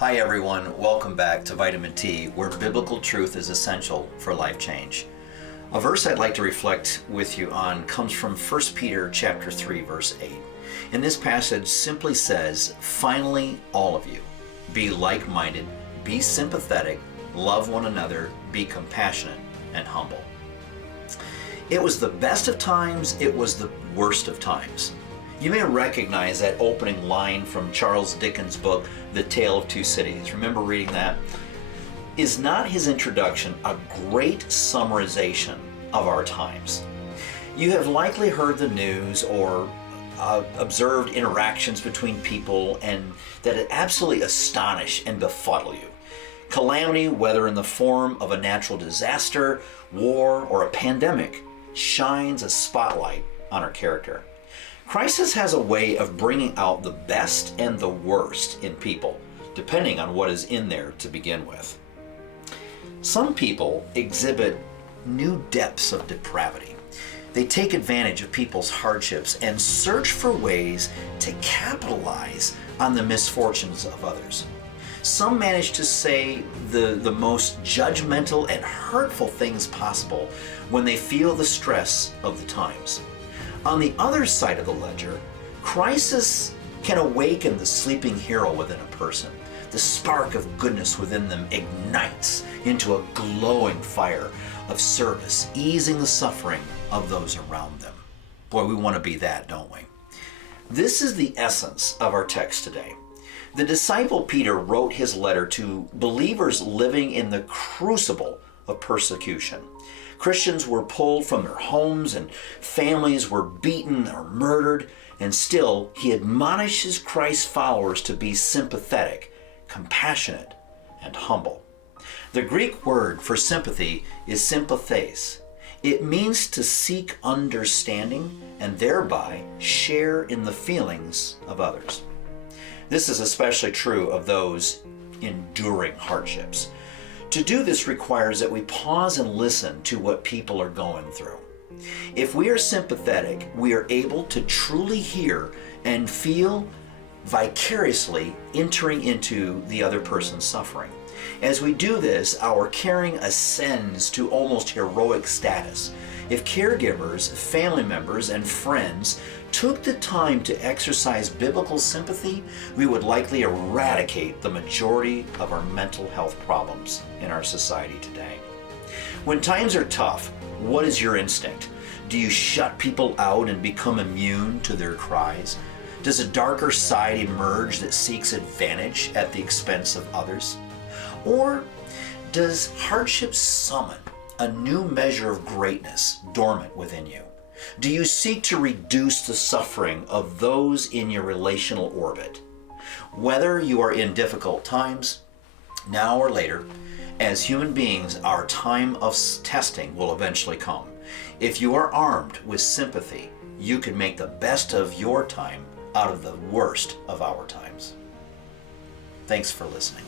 Hi everyone, welcome back to Vitamin T, where biblical truth is essential for life change. A verse I'd like to reflect with you on comes from 1 Peter chapter 3, verse 8. And this passage simply says, "Finally, all of you, be like-minded, be sympathetic, love one another, be compassionate and humble." It was the best of times, it was the worst of times. You may recognize that opening line from Charles Dickens' book, The Tale of Two Cities. Remember reading that? Is not his introduction a great summarization of our times? You have likely heard the news or observed interactions between people and that it absolutely astonish and befuddle you. Calamity, whether in the form of a natural disaster, war, or a pandemic, shines a spotlight on our character. Crisis has a way of bringing out the best and the worst in people, depending on what is in there to begin with. Some people exhibit new depths of depravity. They take advantage of people's hardships and search for ways to capitalize on the misfortunes of others. Some manage to say the most judgmental and hurtful things possible when they feel the stress of the times. On the other side of the ledger, crisis can awaken the sleeping hero within a person. The spark of goodness within them ignites into a glowing fire of service, easing the suffering of those around them. Boy, we want to be that, don't we? This is the essence of our text today. The disciple Peter wrote his letter to believers living in the crucible of persecution. Christians were pulled from their homes and families were beaten or murdered, and still he admonishes Christ's followers to be sympathetic, compassionate, and humble. The Greek word for sympathy is sympathese. It means to seek understanding and thereby share in the feelings of others. This is especially true of those enduring hardships. To do this requires that we pause and listen to what people are going through. If we are sympathetic, we are able to truly hear and feel vicariously entering into the other person's suffering. As we do this, our caring ascends to almost heroic status. If caregivers, family members, and friends took the time to exercise biblical sympathy, we would likely eradicate the majority of our mental health problems in our society today. When times are tough, what is your instinct? Do you shut people out and become immune to their cries? Does a darker side emerge that seeks advantage at the expense of others? Or does hardship summon a new measure of greatness dormant within you? Do you seek to reduce the suffering of those in your relational orbit? Whether you are in difficult times, now or later, as human beings, our time of testing will eventually come. If you are armed with sympathy, you can make the best of your time out of the worst of our times. Thanks for listening.